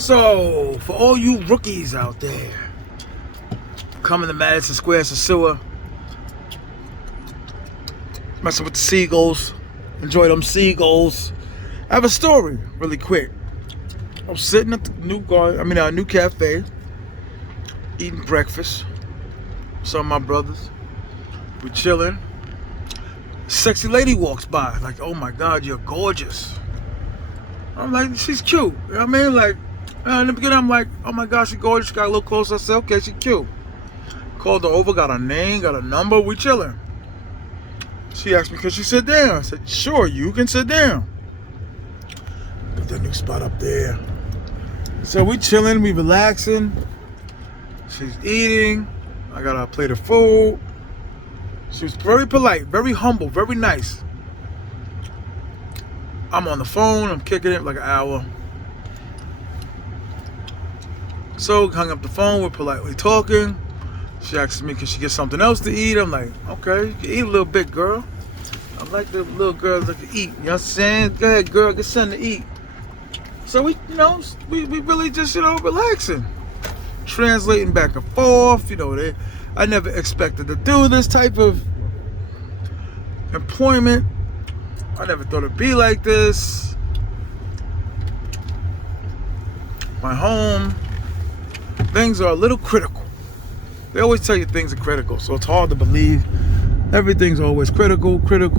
So, for all you rookies out there, coming to Madison Square, sosua, messing with the seagulls, enjoy them seagulls. I have a story, really quick. I'm sitting at the new cafe, eating breakfast. Some of my brothers, we chilling. Sexy lady walks by, like, oh my God, you're gorgeous. I'm like, she's cute. You know what I mean? Like, in the beginning, I'm like, oh my God, she's gorgeous. She got a little closer. I said, okay, she's cute. Called her over, got her name, got a number. We chilling. She asked me, could she sit down? I said, sure, you can sit down. Got that new spot up there. So we chilling, we relaxing. She's eating. I got her a plate of food. She was very polite, very humble, very nice. I'm on the phone, I'm kicking it like an hour. So hung up the phone, we're politely talking. She asked me, can she get something else to eat? I'm like, okay, you can eat a little bit, girl. I like the little girls that can eat. You know what I'm saying? Go ahead, girl, get something to eat. So we really just, relaxing. Translating back and forth, I never expected to do this type of employment. I never thought it'd be like this. My home, things are a little critical. They always tell you things are critical, so it's hard to believe. Everything's always critical, everything.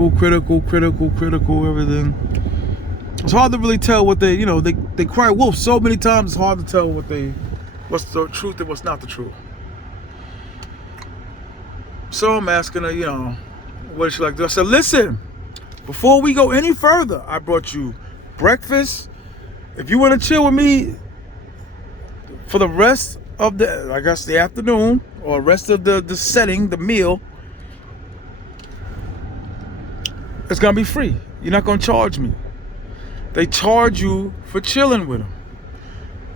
It's hard to really tell what they cry wolf so many times, it's hard to tell what's the truth and what's not the truth. So I'm asking her, what does she like to do? I said, listen, before we go any further, I brought you breakfast. If you want to chill with me for the rest of the afternoon, or rest of the setting, the meal, it's going to be free. You're not going to charge me. They charge you for chilling with them.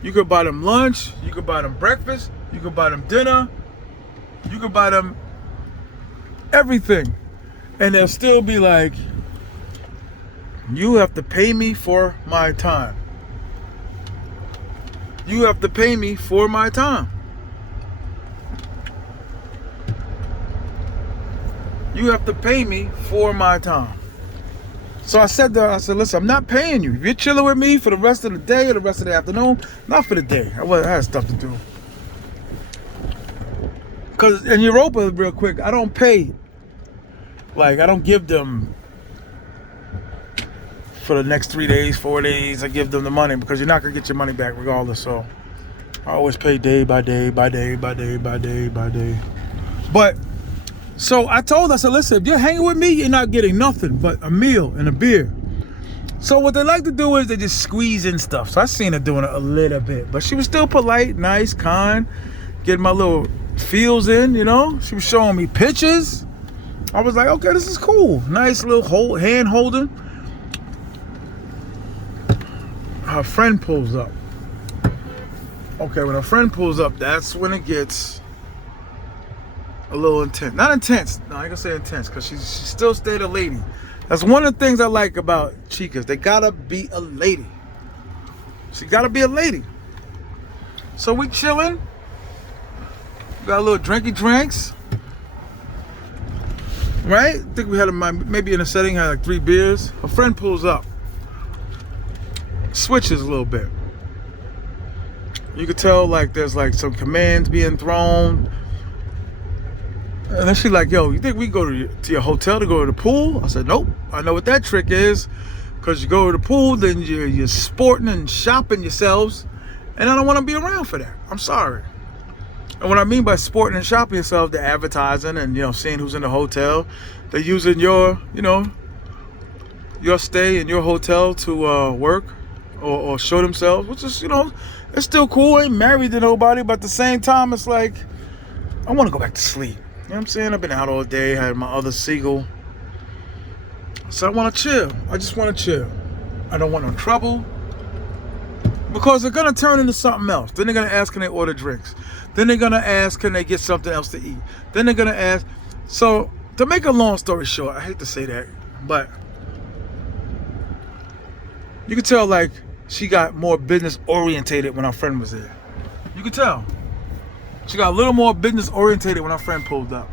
You could buy them lunch, you could buy them breakfast, you could buy them dinner, you could buy them everything. And they'll still be like, you have to pay me for my time. You have to pay me for my time. You have to pay me for my time. So I said, listen, I'm not paying you. If you're chilling with me for the rest of the day or the rest of the afternoon, not for the day. I had stuff to do. Because in Europa, real quick, I don't pay. Like, I don't give them for the next 3 days, 4 days. I give them the money because you're not going to get your money back regardless. So I always pay day by day. But so I told her, I said, listen, if you're hanging with me, you're not getting nothing but a meal and a beer. So what they like to do is they just squeeze in stuff. So I seen her doing it a little bit, but she was still polite, nice, kind, getting my little feels in, She was showing me pictures. I was like, okay, this is cool. Nice little hand holding. Her friend pulls up. Okay, when her friend pulls up, that's when it gets a little intense. Not intense. No, I ain't gonna say intense because she still stayed a lady. That's one of the things I like about chicas. They gotta be a lady. She gotta be a lady. So we chilling. Got a little drinks. Right? I think we had maybe in a setting had like 3 beers. Her friend pulls up. Switches a little bit. You could tell like there's like some commands being thrown. And then she's like, yo, you think we go to your hotel to go to the pool? I said, nope. I know what that trick is. Because you go to the pool, then you're sporting and shopping yourselves. And I don't want to be around for that. I'm sorry. And what I mean by sporting and shopping yourself, they're advertising and, seeing who's in the hotel. They're using your stay in your hotel to work or show themselves, which is, it's still cool. I ain't married to nobody, but at the same time, it's like, I want to go back to sleep. You know what I'm saying? I've been out all day, had my other seagull. So I want to chill. I just want to chill. I don't want no trouble. Because they're going to turn into something else. Then they're going to ask, can they order drinks? Then they're going to ask, can they get something else to eat? Then they're going to ask. So to make a long story short, I hate to say that, but you can tell like she got more business orientated when our friend was there. You could tell. She got a little more business orientated when our friend pulled up.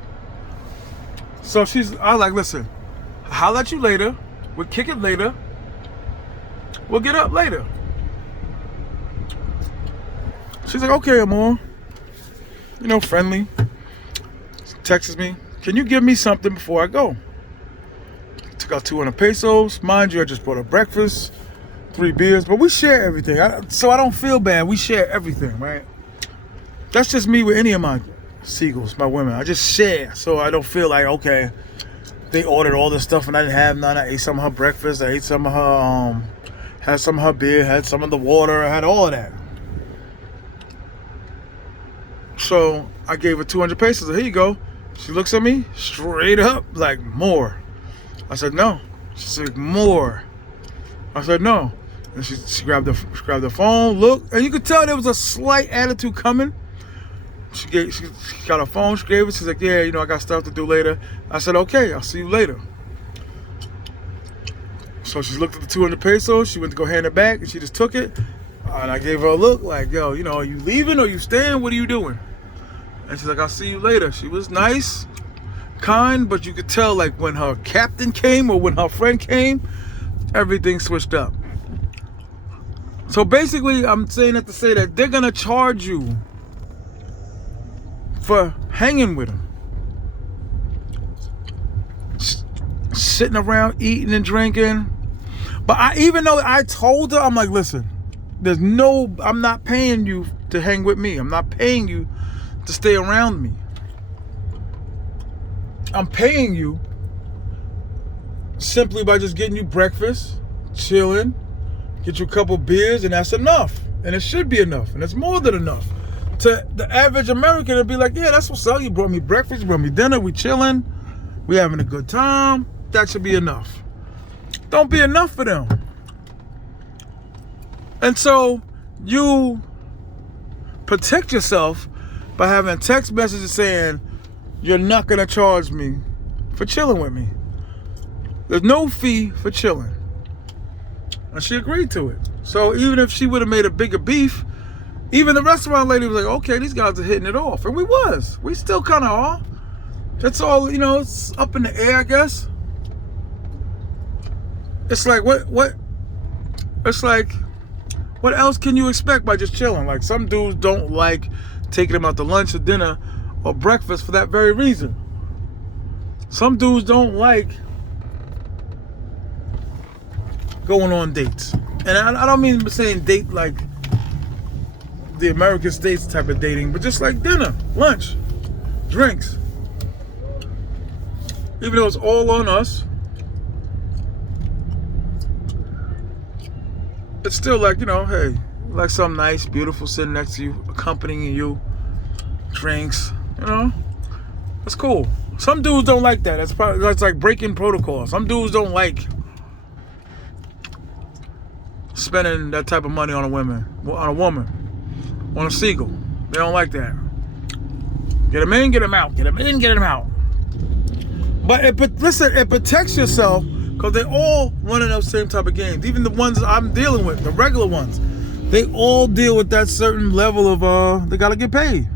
So I was like, listen, I'll holler at you later. We'll kick it later. We'll get up later. She's like, okay, Amor. You know, friendly. She texts me, can you give me something before I go? Took out 200 pesos. Mind you, I just bought her breakfast, 3 beers, but we share everything. So I don't feel bad. We share everything, right? That's just me with any of my seagulls, my women. I just share, so I don't feel like, okay, they ordered all this stuff and I didn't have none. I ate some of her breakfast. I ate some of her, had some of her beer, had some of the water. I had all of that. So I gave her 200 pesos. Here you go. She looks at me straight up like, more. I said, no. She said, more. I said, no. And she grabbed the phone, looked, and you could tell there was a slight attitude coming. She got her phone, she gave it. She's like, yeah, you know, I got stuff to do later. I said, okay, I'll see you later. So she looked at the 200 pesos. She went to go hand it back, and she just took it. And I gave her a look like, yo, you know, are you leaving or you staying? What are you doing? And she's like, I'll see you later. She was nice, kind, but you could tell, like, when her captain came or when her friend came, everything switched up. So basically, I'm saying that to say that they're going to charge you for hanging with them. Sitting around, eating and drinking. But even though I told her, I'm like, listen, I'm not paying you to hang with me. I'm not paying you to stay around me. I'm paying you simply by just getting you breakfast, chilling, get you a couple beers, and that's enough. And it should be enough. And it's more than enough. To the average American, it'd be like, yeah, that's what's up. You brought me breakfast, you brought me dinner, we chilling, we having a good time. That should be enough. Don't be enough for them. And so you protect yourself by having text messages saying, you're not going to charge me for chilling with me. There's no fee for chilling. And she agreed to it. So even if she would have made a bigger beef, even the restaurant lady was like, okay, these guys are hitting it off. And we still kind of are. It's all, you know, it's up in the air, I guess. It's like, it's like, what else can you expect by just chilling? Like, some dudes don't like taking them out to lunch or dinner or breakfast for that very reason. Some dudes don't like going on dates. And I don't mean saying date like the American States type of dating, but just like dinner, lunch, drinks. Even though it's all on us, it's still like, you know, hey, like something nice, beautiful sitting next to you, accompanying you, drinks, you know, that's cool. Some dudes don't like that. That's like breaking protocol. Some dudes don't like spending that type of money on a woman, on a seagull. They don't like that. Get them in, get them out. Get them in, get them out. But it protects yourself because they all running those same type of games. Even the ones I'm dealing with, the regular ones, they all deal with that certain level of they gotta get paid.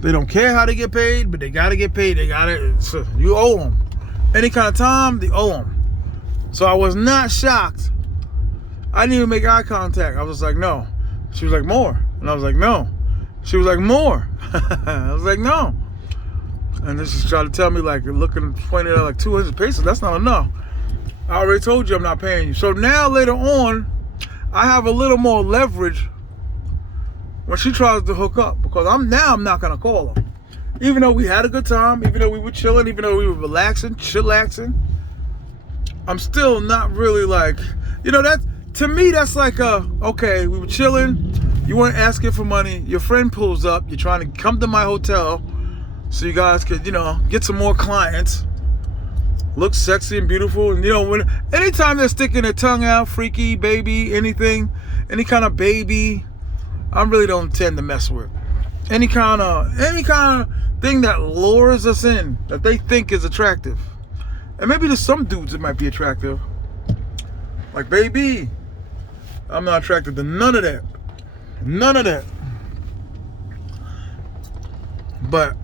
They don't care how they get paid, but they gotta get paid. You owe them. Any kind of time, they owe them. So I was not shocked. I didn't even make eye contact. I was like, no. She was like, more. And I was like, no. She was like, more. I was like, no. And then she tried to tell me, like, pointing at like 200 pesos. That's not enough. I already told you I'm not paying you. So now later on, I have a little more leverage when she tries to hook up, because I'm not gonna call her. Even though we had a good time, even though we were chilling, even though we were relaxing, chillaxing, I'm still not really like, you know, that to me that's like okay, we were chilling, you weren't asking for money, your friend pulls up, you're trying to come to my hotel so you guys could, you know, get some more clients, look sexy and beautiful, and you know, anytime they're sticking their tongue out, freaky, baby, anything, any kind of baby, I really don't tend to mess with. Any kind of thing that lures us in, that they think is attractive. And maybe to some dudes it might be attractive. Like, baby, I'm not attracted to none of that. None of that. But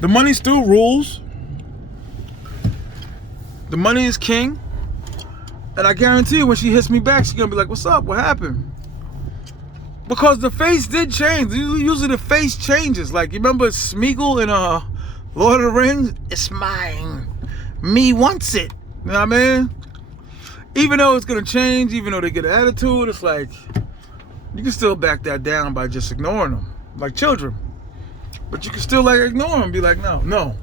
the money still rules. The money is king. And I guarantee you when she hits me back, she's going to be like, what's up? What happened? Because the face did change. Usually the face changes. Like, you remember Smeagol in Lord of the Rings? It's mine. Me wants it. You know what I mean? Even though it's going to change, even though they get an attitude, it's like, you can still back that down by just ignoring them. Like children. But you can still, like, ignore them. Be like, no.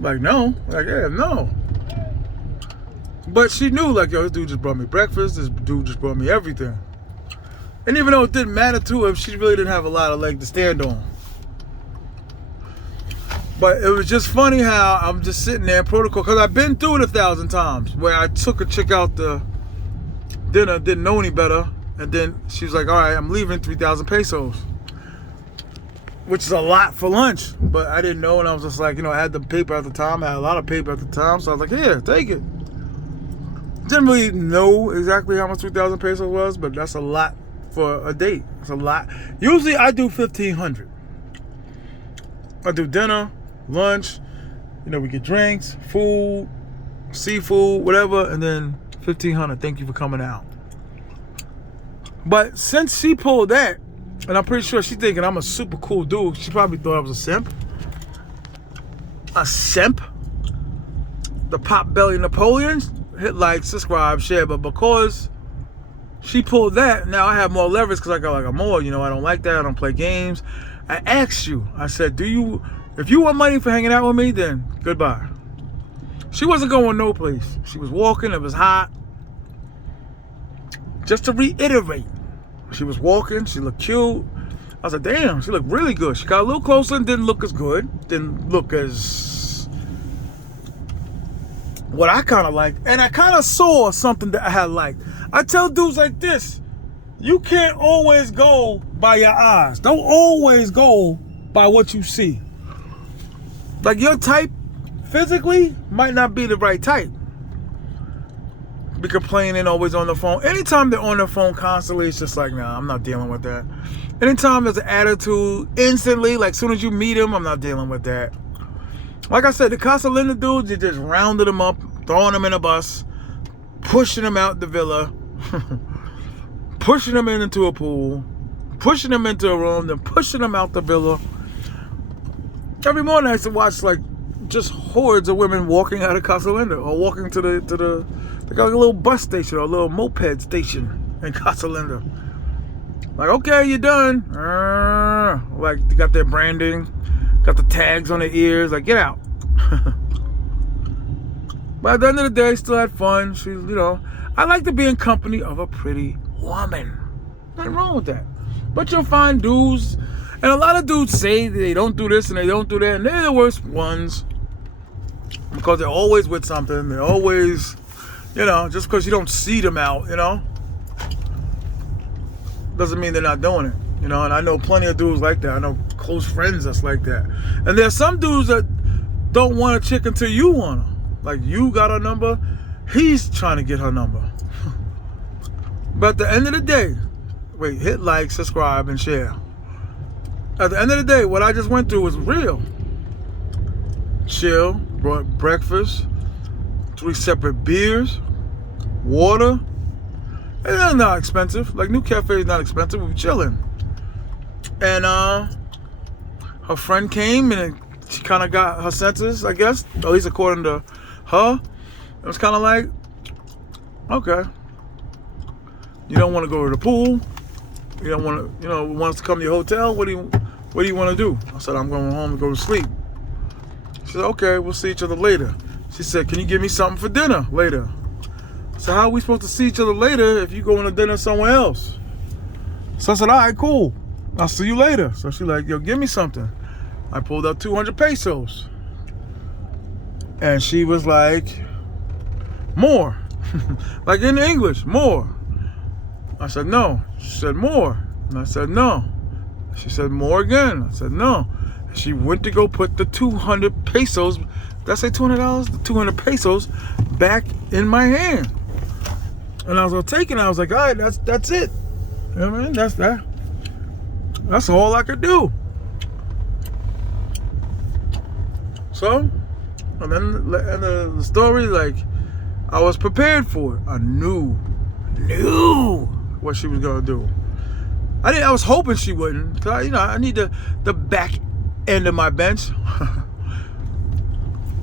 Like, no. Like, yeah, no. But she knew, like, yo, this dude just brought me breakfast. This dude just brought me everything. And even though it didn't matter to her, she really didn't have a lot of leg to stand on. But it was just funny how I'm just sitting there in protocol, because I've been through it 1,000 times, where I took a chick out to dinner, didn't know any better, and then she was like, all right, I'm leaving 3,000 pesos. Which is a lot for lunch, but I didn't know, and I was just like, you know, I had the paper at the time, I had a lot of paper at the time, so I was like, here, take it. Didn't really know exactly how much 3,000 pesos was, but that's a lot for a date. It's a lot. Usually I do 1,500. I do dinner, lunch, you know, we get drinks, food, seafood, whatever, and then 1,500. Thank you for coming out. But since she pulled that, and I'm pretty sure she's thinking I'm a super cool dude, she probably thought I was a simp. A simp? The Potbelly Napoleons? Hit like, subscribe, share. But because she pulled that, now I have more leverage because I got like more. You know, I don't like that. I don't play games. I asked you. I said, if you want money for hanging out with me, then goodbye. She wasn't going no place. She was walking. It was hot. Just to reiterate, she was walking. She looked cute. I was like, damn, she looked really good. She got a little closer and didn't look as good. Didn't look as what I kind of liked. And I kind of saw something that I had liked. I tell dudes like this, you can't always go by your eyes. Don't always go by what you see. Like, your type physically might not be the right type. Be complaining always on the phone. Anytime they're on the phone constantly, it's just like, nah, I'm not dealing with that. Anytime there's an attitude, instantly, like as soon as you meet them, I'm not dealing with that. Like I said, the Casa Linda dudes, they just rounded them up, throwing them in a bus, pushing them out the villa, pushing them into a pool, pushing them into a room, then pushing them out the villa. Every morning I used to watch like just hordes of women walking out of Casa Linda or walking to they got like a little bus station or a little moped station in Casa Linda. Like, okay, you're done. Like, they got their branding, got the tags on their ears, like, get out. But at the end of the day, still had fun. She, you know, I like to be in company of a pretty woman. Nothing wrong with that. But you'll find dudes, and a lot of dudes say they don't do this and they don't do that, and they're the worst ones because they're always with something. They're always, you know, just because you don't see them out, you know, doesn't mean they're not doing it. You know, and I know plenty of dudes like that. I know close friends that's like that. And there's some dudes that don't want a chick until you want her. Like, you got her number, he's trying to get her number. But at the end of the day, wait, hit like, subscribe, and share. At the end of the day, what I just went through was real. Chill, brought breakfast, 3 separate beers, water. And they're not expensive. Like, New Cafe is not expensive. We were chilling. And her friend came and she kind of got her senses, I guess. At least according to her. It was kind of like, okay. You don't want to go to the pool. You don't want to, you know, want us to come to your hotel. What do you want to do? I said, I'm going home to go to sleep. She said, okay, we'll see each other later. She said, can you give me something for dinner later? So how are we supposed to see each other later if you going to dinner somewhere else? So I said, all right, cool. I'll see you later. So she's like, yo, give me something. I pulled out 200 pesos. And she was like, more. Like in English, more. I said, no. She said, more. And I said, no. She said, more again. I said, no. She went to go put the 200 pesos, did I say $200? The 200 pesos back in my hand. And I was gonna take it, and I was like, all right, that's it. You know what I mean? That's all I could do. So, and then the story, like, I was prepared for it. I knew what she was gonna do. I was hoping she wouldn't, cause I need the back end of my bench.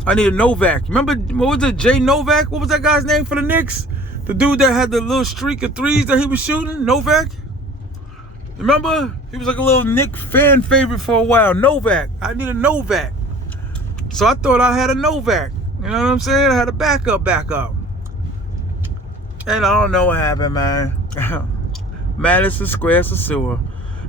I need a Novak. Remember, what was it, Jay Novak? What was that guy's name for the Knicks? The dude that had the little streak of threes that he was shooting, Novak. Remember? He was like a little Knick fan favorite for a while. Novak. I need a Novak. So I thought I had a Novak. You know what I'm saying? I had a backup. And I don't know what happened, man. Madison Square Sosua.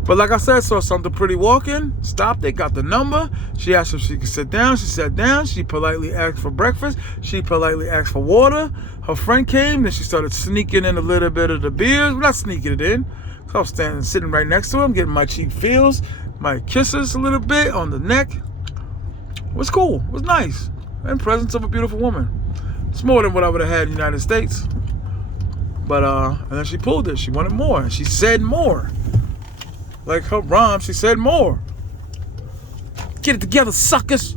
But like I said, saw something pretty walking. Stopped it, got the number. She asked if she could sit down. She sat down. She politely asked for breakfast. She politely asked for water. Her friend came, then she started sneaking in a little bit of the beers. Well, not sneaking it in. So I was sitting right next to him, getting my cheek feels, my kisses a little bit on the neck. It was cool. It was nice. In presence of a beautiful woman. It's more than what I would have had in the United States. But and then she pulled it. She wanted more. And she said more. Like her rhyme, she said more. Get it together, suckers.